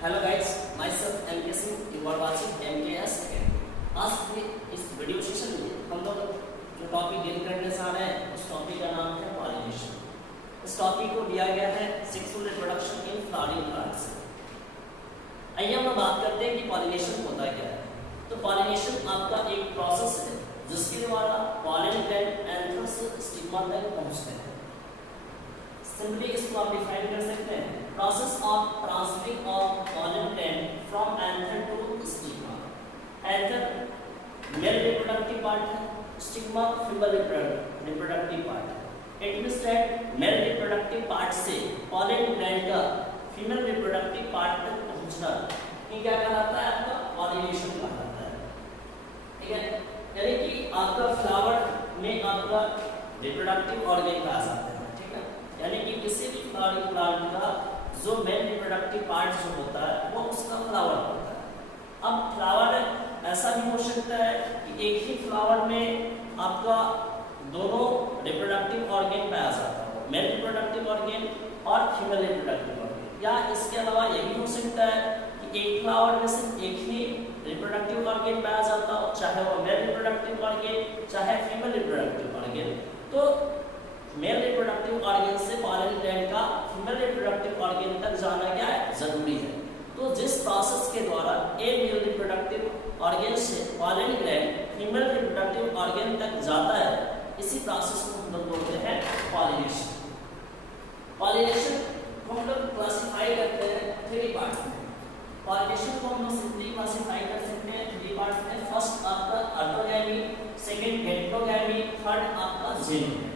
Hello guys, myself MK Singh, you are watching MKS academy. आज के इस video session में हम लोग जो टॉपिक डील करने जा रहे हैं उस टॉपिक का नाम है पॉलिनेशन। इस टॉपिक को दिया गया है sexual reproduction in flowering plants. आइए हम बात करते हैं कि पॉलिनेशन होता क्या है। तो पॉलिनेशन आपका एक प्रोसेस है जिसके द्वारा पॉलन ग्लैंड एंथर से स्टिग्मा तक पहुंचते हैं। सिंपली इसको आप डिफाइन कर सकते हैं, process of transferring of pollen gland from anther to stigma. Anther male reproductive part है, स्टिग्मा फीमेल रिप्रोडक्टिव पार्ट है। It means that male reproductive part से पॉलन ग्लैंड का फीमेल रिप्रोडक्टिव पार्ट तक पहुंचना ये क्या कहलाता है? आपका पॉलिनेशन कहलाता है। ठीक है, यानी कि आपका फ्लावर में आपका रिप्रोडक्टिव ऑर्गन पाया जाता है। यानी कि किसी भी फ्लावरिंग प्लांट का जो मेन रिप्रोडक्टिव पार्ट जो होता है वो उसका फ्लावर होता है। अब फ्लावर ऐसा भी हो सकता है कि एक ही फ्लावर में आपका दोनों रिप्रोडक्टिव ऑर्गन पाया जाता है, मेल रिप्रोडक्टिव ऑर्गन और फीमेल रिप्रोडक्टिव ऑर्गन। या इसके अलावा ये भी हो सकता है कि एक फ्लावर में सिर्फ एक ही रिप्रोडक्टिव ऑर्गन पाया जाता हो, चाहे वो मेल रिप्रोडक्टिव ऑर्गन चाहे फीमेल रिप्रोडक्टिव ऑर्गन। तो मेल रिप्रोडक्टिव ऑर्गन से पॉलन ग्लैंड का फीमेल रिप्रोडक्टिव ऑर्गन तक जाना क्या है? जरूरी है। तो जिस प्रोसेस के द्वारा ए मेल रिप्रोडक्टिव ऑर्गन से pollen gland female reproductive organ तक जाता है, इसी प्रोसेस को हम लोग बोलते हैं पॉलिनेशन। पॉलिनेशन को हम लोग क्लासिफाई करते हैं 3 पार्ट्स में। पॉलिनेशन को हम लोग सिंपली क्लासिफाई कर सकते हैं 3 पार्ट्स में। फर्स्ट आपका ऑटोगैमी, सेकंड हेटेरोगैमी, थर्ड आपका जीनोगैमी।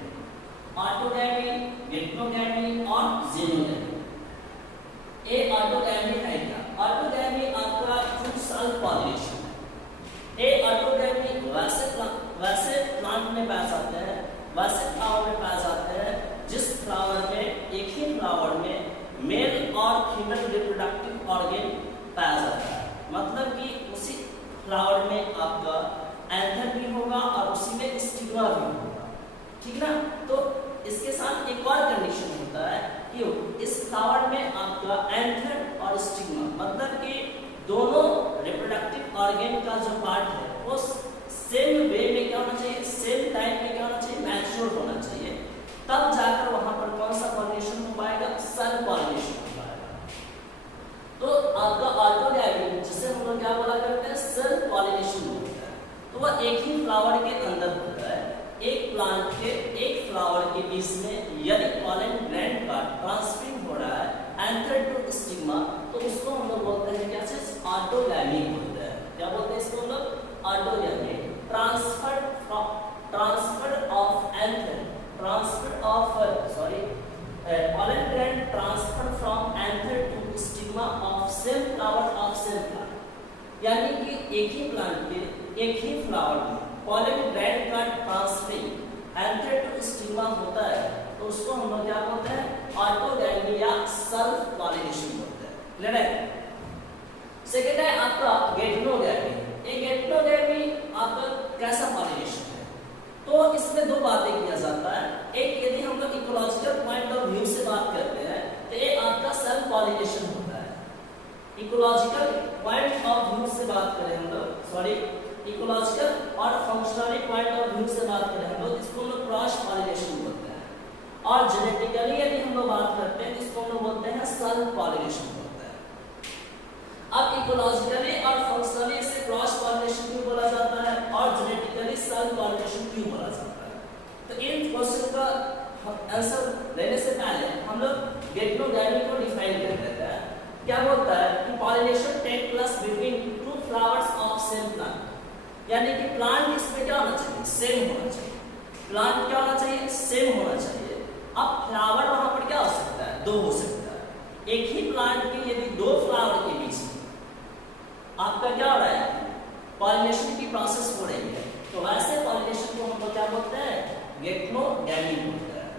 ऑटोगैमी, हेटेरोगैमी और जीनोगैमी। ए ऑटोगैमी है क्या? ऑटोगैमी आपका खुद सेल्फ पॉलिनेशन है। ए ऑटोगैमी वैसे प्लांट में पाए जाते हैं, वैसे फ्लावर में पाए जाते हैं जिस फ्लावर में एक ही फ्लावर में मेल और फीमेल रिप्रोडक्टिव ऑर्गन पाया जाता है। मतलब कि उसी फ्लावर में आपका एंथर भी होगा और उसी में स्टिग्मा भी होगा। ठीक ना? तो इसके साथ एक और कंडीशन होता है कि इस फ्लावर में आपका एंथर और स्टिग्मा मतलब कि दोनों रिप्रोडक्टिव ऑर्गन का जो पार्ट है वो सेम वे में क्या होना चाहिए? सेम टाइम में क्या होना चाहिए? मैच्योर होना चाहिए। तब जाकर वहां पर कौन सा पॉलिनेशन हो पाएगा? सेल्फ पॉलिनेशन हो पाएगा। तो आपका ऑटोगैमी जिसे हम लोग क्या बोला करते हैं? सेल्फ पॉलिनेशन होता है। तो वह एक ही फ्लावर के अंदर होता है। एक प्लांट के एक फ्लावर के बीच में यदि पॉलन ग्लैंड का ट्रांसफरिंग हो रहा है एंथर टू स्टिग्मा, तो उसको हम लोग बोलते हैं क्या चीज? ऑटोगैमी बोलते हैं। क्या बोलते हैं इसको हम लोग? Autogamy. Transfer of anther, transfer of pollen gland transfer from anther to stigma of same flower of same plant. यानी कि एक ही प्लांट के एक ही फ्लावर में पॉलन ग्लैंड का ट्रांसफरिंग एंथर टू स्टिग्मा होता है, तो उसको हम लोग क्या बोलते हैं? ऑटोगैमी या सेल्फ पॉलिनेशन बोलते हैं। क्लियर है? सेकंड है आपका हेटेरोगैमी। एक हेटेरोगैमी आपका कैसा पॉलिनेशन है? तो इसमें 2 बातें किया जाता है। एक, यदि हम लोग इकोलॉजिकल पॉइंट ऑफ व्यू से बात करते हैं तो ये आपका सेल्फ पॉलिनेशन होता है। इकोलॉजिकल पॉइंट ऑफ व्यू से बात करें हम लोग, इकोलॉजिकल और फंक्शनली पॉइंट ऑफ व्यू से बात करें हम लोग, इसको हम लोग क्रॉस पॉलिनेशन बोलते हैं। और जेनेटिकली यदि हम लोग बात करते हैं तो इसको हम लोग बोलते हैं सेल्फ पॉलिनेशन बोलते हैं। अब इकोलॉजिकली और फंक्शनली इसे क्रॉस पॉलिनेशन क्यों बोला जाता है और जेनेटिकली सेल्फ पॉलिनेशन क्यों बोला जाता है? तो इन क्वेश्चन का आंसर देने से पहले हम लोग हेटेरोगैमी को डिफाइन कर देते हैं। क्या बोलता है कि pollination take place between 2 flowers of same plant. यानी कि प्लांट इसमें क्या होना चाहिए? सेम होना चाहिए। प्लांट क्या होना चाहिए? सेम होना चाहिए। अब फ्लावर वहां पर क्या हो सकता है? 2 हो सकता है। एक ही प्लांट के यदि 2 फ्लावर के बीच में आपका क्या हो रहा है? पॉलिनेशन की प्रोसेस हो रही है, तो वैसे पॉलिनेशन को हम लोग क्या बोलते हैं? हेटेरोगैमी बोलते हैं।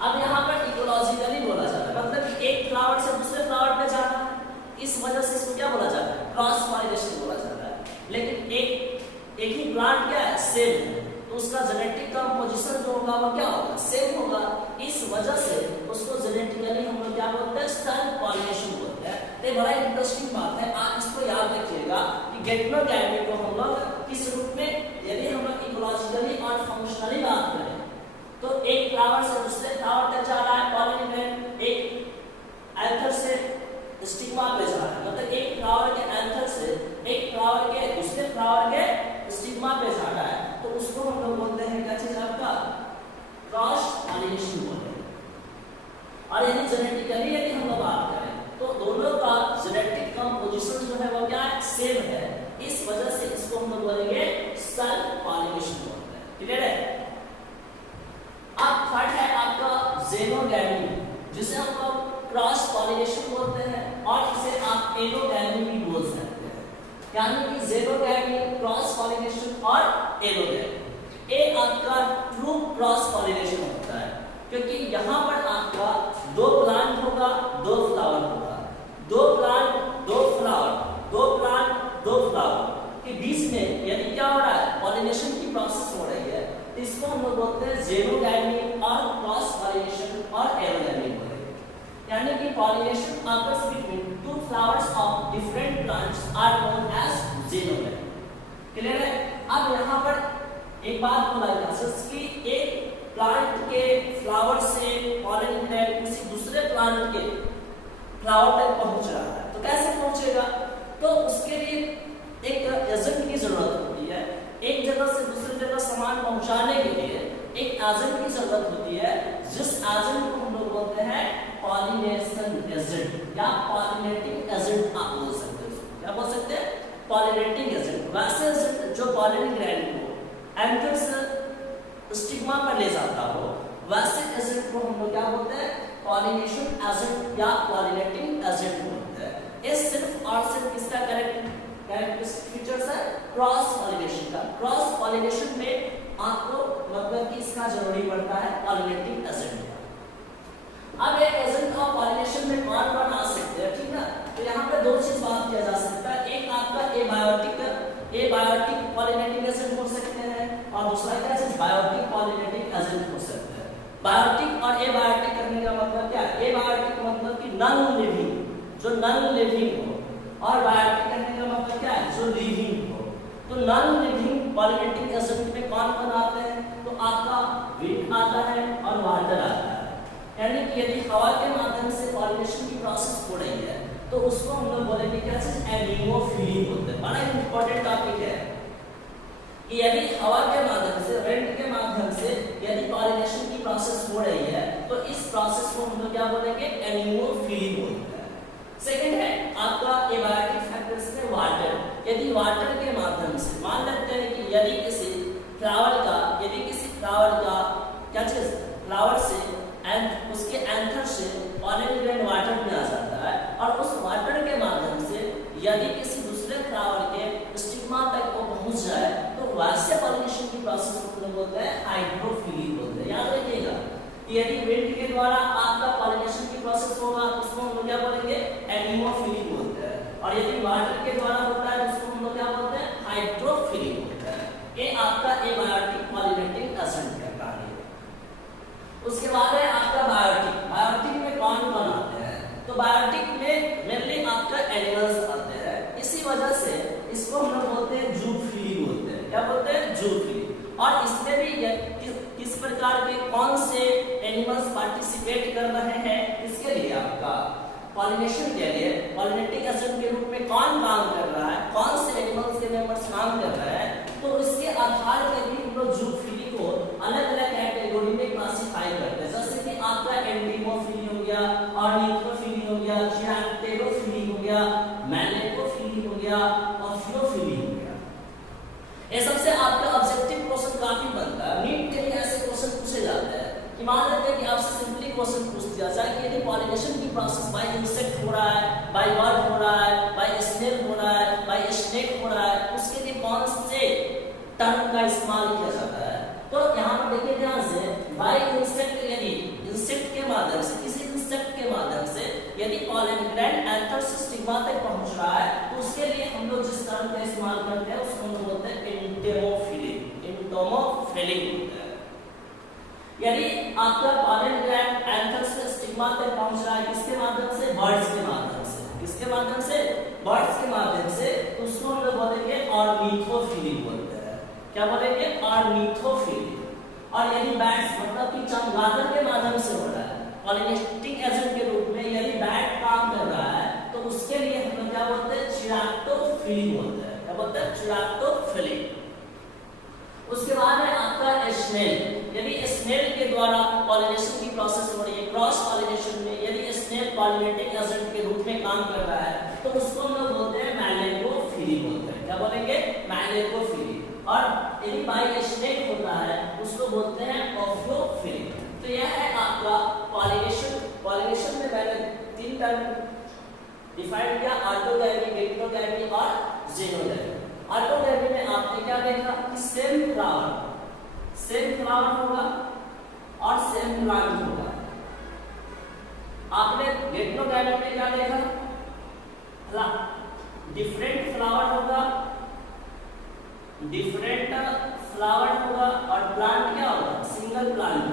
अब यहाँ पर इकोलॉजिकली बोला जाता है, मतलब एक फ्लावर से दूसरे फ्लावर पे जाना है, इस वजह से इसको क्या बोला जाता है? क्रॉस पॉलिनेशन बोला जाता है। लेकिन एक ही प्लांट क्या है? सेम है, तो उसका जेनेटिक कंपोजिशन जो होगा वो क्या होगा? सेम होगा। इस वजह से उसको जेनेटिकली हम लोग क्या बोलते हैं? सेल्फ पॉलिनेशन बोलते हैं। एक बड़ा इंटरेस्टिंग बात है, आप इसको याद रखिएगा कि गैमेटोगैमी को हम लोग किस रूप में, यदि हम लोग इकोलॉजिकली और फंक्शनली बात करें तो एक फ्लावर से दूसरे फ्लावर तक जा रहा है पॉलन ग्रैंड, एक एंथर से स्टिग्मा पे जा रहा है, मतलब एक फ्लावर के एंथर से एक फ्लावर के दूसरे फ्लावर के स्टिग्मा पे जा रहा है, तो उसको हम लोग बोलते हैं क्या चीज आपका क्रॉस पॉलिनेशन बोलते हैं। और यदि जेनेटिकली यदि हम लोग बात करें तो दोनों का जेनेटिक कंपोजिशन जो है वो क्या है, सेम है, इस वजह से इसको हम लोग बोलेंगे सेल्फ पॉलिनेशन बोलते हैं। क्लियर है? अब थर्ड है आपका ज़ेनोगैमी, जिसे हम लोग क्रॉस पॉलिनेशन बोलते हैं और इसे आप एनोगैमी भी बोल सकते हैं, यानी कि ज़ेनोगैमी, क्रॉस पॉलिनेशन और एनोगैमी। ये आपका ट्रू क्रॉस पॉलिनेशन होता है, क्योंकि यहाँ पर आपका दो प्लांट होगा, दो फ्लावर होगा, दो प्लांट दो फ्लावर, दो प्लांट दो फ्लावर के बीच में यदि क्या हो रहा है, पॉलिनेशन की प्रोसेस हो रही है, इसको हम लोग बोलते हैं ज़ेनोगैमी और क्रॉस पॉलिनेशन और एनोगैमी बोलते हैं। यानी कि pollination occurs between two flowers of different plants are known as xenogamy. Clear है? अब यहाँ पर एक बात बोला जा सकती है कि एक प्लांट के फ्लावर से पॉलन ग्रैंड किसी दूसरे प्लांट के फ्लावर तक पहुंच रहा है, तो कैसे पहुंचेगा? तो उसके लिए एक एजेंट की जरूरत होती है, एक जगह से दूसरी जगह सामान पहुंचाने के लिए एक एजेंट की जरूरत होती है, जिस एजेंट को हम लोग बोलते हैं पॉलिनेशन एजेंट या पॉलिनेटिंग एजेंट आप बोल सकते हो। क्या बोल सकते हैं? Pollinating agent. वैसे एजेंट जो पॉलन ग्रैंड को एंथर से स्टिग्मा पर ले जाता हो, वैसे एजेंट को हम लोग क्या बोलते हैं? पॉलिनेशन एजेंट या पॉलिनेटिंग एजेंट बोलते हैं। ये सिर्फ और सिर्फ किसका कैरेक्टरिस्टिक फीचर्स है? क्रॉस पॉलिनेशन का। क्रॉस पॉलिनेशन में आपको मतलब कि इसका जरूरी पड़ता है पॉलिनेटिंग एजेंट का। अब एक एजेंट ऑफ पॉलिनेशन में कौन आ सकते हैं, ठीक है? तो यहाँ पे दो चीज बात किया जा सकता है, एक आपका एबायोटिक पॉलिनेटिंग एजेंट हो सकते हैं और दूसरा क्या चीज बायोटिक पॉलिनेटिंग एजेंट हो सकते हैं। बायोटिक और एबायोटिक करने का मतलब क्या है? एबायोटिक मतलब कि नॉन लिविंग, जो नॉन लिविंग हो, और बायोटिक करने का मतलब क्या है? जो लिविंग हो। तो नॉन लिविंग पॉलिनेटिंग एजेंट में कौन कौन आते हैं? तो आपका विंड आता है और वाटर आता है, यानी कि यदि हवा के माध्यम से पॉलिनेशन की प्रोसेस हो रही है तो उसको हम लोग बोलेंगे क्या चीज? एनिमोफिली बोलते हैं। बड़ा इंपॉर्टेंट टॉपिक है कि यदि हवा के माध्यम से, विंड के माध्यम से यदि पॉलिनेशन की प्रोसेस हो रही है तो इस प्रोसेस को हम लोग क्या बोलेंगे? एनिमोफिली बोलते हैं। सेकंड है आपका एबायोटिक फैक्टर्स में वाटर। यदि वाटर के माध्यम से मान लेते हैं कि यदि किसी फ्लावर का क्या चीज फ्लावर से एंड उसके एंथर से पॉलन ग्रैंड वाटर में आ जाता है और उस वाटर के माध्यम से यदि किसी दूसरे फ्लावर के स्टिग्मा तक वो पहुंच जाए तो वैसे पॉलिनेशन की प्रोसेस को बोलते हैं हाइड्रोफिली बोलते हैं। याद रखिएगा कि यदि विंड के द्वारा आपका पॉलिनेशन की प्रोसेस होगा उसको हम लोग क्या बोलेंगे? एनिमोफिली बोलते हैं, और यदि वाटर के द्वारा होता है उसको हम लोग क्या बोलते हैं? हाइड्रोफिली बोलते हैं। ये आपका एबायोटिक पॉलिनेटिंग एजेंट का कार्य है। उसके बाद है आपका बायोटिक। बायोटिक में कौन कौन आते हैं? तो बायोटिक में मेनली आपका एनिमल्स आते हैं, इसी वजह से इसको हम लोग बोलते हैं जूफिली बोलते हैं। क्या बोलते हैं? जूफिली। और इसमें भी किस प्रकार के कौन से एनिमल्स पार्टिसिपेट कर रहे हैं, इसके लिए आपका पॉलिनेशन के लिए पॉलिनेटिंग एजेंट के रूप में कौन काम कर रहा है, कौन से एनिमल्स के मेंबर्स काम कर रहे हैं, तो इसके आधार पर भी हम लोग जूफिली को अलग अलग कैटेगरी में क्लासिफाई करते हैं। जैसे कि आपका एंटीमोफिली हो गया, ऑर्निथोफिली हो गया, जियांथेरोफिली हो गया, मैलेकोफिली हो गया और फिलोफिली हो गया। ये सबसे आपका ऑब्जेक्टिव क्वेश्चन काफी बनता है। नीट के लिए ऐसे क्वेश्चन पूछे जाते हैं कि मान लेते हैं कि आपसे सिंपली क्वेश्चन पूछ दिया जाए कि यदि पॉलिनेशन की प्रोसेस बाय इंसेक्ट हो रहा है, बाय बर्ड हो रहा है, बाय स्नेल हो रहा है, बाय स्नेक हो रहा है, उसके लिए कौन से टर्म का इस्तेमाल किया जाता है? तो यहाँ पर देखिए ध्यान से, बाय इंसेक्ट यदि इंसेक्ट के माध्यम से, किसी इंसेक्ट के माध्यम से यदि पॉलन ग्रैंड एंथर से स्टिग्मा तक पहुंच रहा है तो उसके लिए हम लोग जिस टर्म का इस्तेमाल करते हैं उसको हम बोलते हैं एंटेमोफिलिक। एंटोमोफिलिक होता है। यदि आपका पॉलन ग्लैंड एंथर से स्टिग्मा तक पहुंच रहा है किसके माध्यम से? बर्ड्स के माध्यम से। किसके माध्यम से? बर्ड्स के माध्यम से, तो उसको हम लोग बोलेंगे ऑर्निथोफिली बोलते हैं। क्या बोलेंगे? ऑर्निथोफिली। और यदि बैट्स मतलब कि चमगादड़ के माध्यम से हो रहा है, पॉलिनेटिंग एजेंट के रूप में यदि बैट काम कर रहा है, तो उसके लिए हम लोग क्या बोलते हैं? चिराक्टोफिली बोलते हैं। क्या बोलते हैं? चिराक्टोफिली। उसके बाद है आपका स्नेल। यदि स्नेल के द्वारा पॉलिनेशन की प्रोसेस हो रही है, क्रॉस पॉलिनेशन में यदि स्नेल पॉलिनेटिंग एजेंट के रूप में काम कर रहा है, तो उसको हम लोग बोलते हैं मैलेकोफिली बोलते हैं। क्या बोलेंगे? मैलेकोफिली। और यदि बाई स्नेक होता है, उसको बोलते हैं ऑफियोफिली। तो यह है आपका पॉलिनेशन। पॉलिनेशन में मैंने 3 टर्म डिफाइन किया, ऑटोगैमी, गेक्टोगैमी और जेनोगैमी। ऑटोगैमी में आपने क्या देखा कि सेम फ्लावर होगा और सेम प्लांट होगा। आपने गेक्टोगैमी में क्या देखा? डिफरेंट फ्लावर होगा और प्लांट क्या होगा? सिंगल प्लांट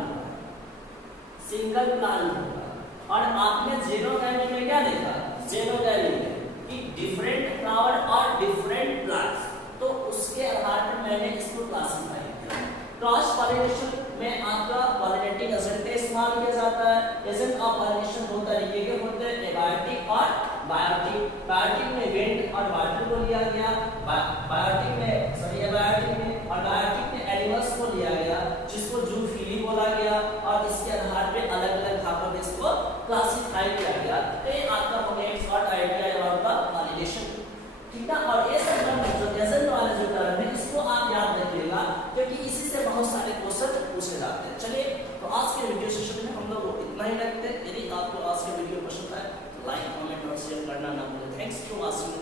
होगा। और आपने जेनोगैमी में क्या देखा? जेनोगैमी में कि डिफरेंट फ्लावर और डिफरेंट प्लांट्स। तो उसके आधार पर मैंने इसको क्लासिफाई किया। क्रॉस पॉलिनेशन में आपका पॉलिनेटिंग एजेंट का इस्तेमाल किया जाता है। एजेंट ऑफ पॉलिनेशन दो तरीके के होते हैं, एबायोटिक और बायोटिक। बायोटिक में विंड और वाटर को लिया गया, एबायोटिक में एनिमल्स को लिया गया, जिसको जूफिली बोला गया, और इसके आधार पे अलग-अलग भागों में इसको क्लासिफाई किया गया। तो ये आपका हो गया एक short idea about the pollination. ठीक है, और ये सब जो एजेंट वाले जो टर्म है, इसको आप याद रखिएगा, क्योंकि इसी से बहुत सारे क्वेश्चन पूछे जाते हैं। चलिए, तो आज के वीडियो सेशन में हम लोग इतना ही रखते हैं। यदि आपको आज के वीडियो पसंद आए तो लाइक, कमेंट और शेयर करना ना भूलें। Thanks for watching.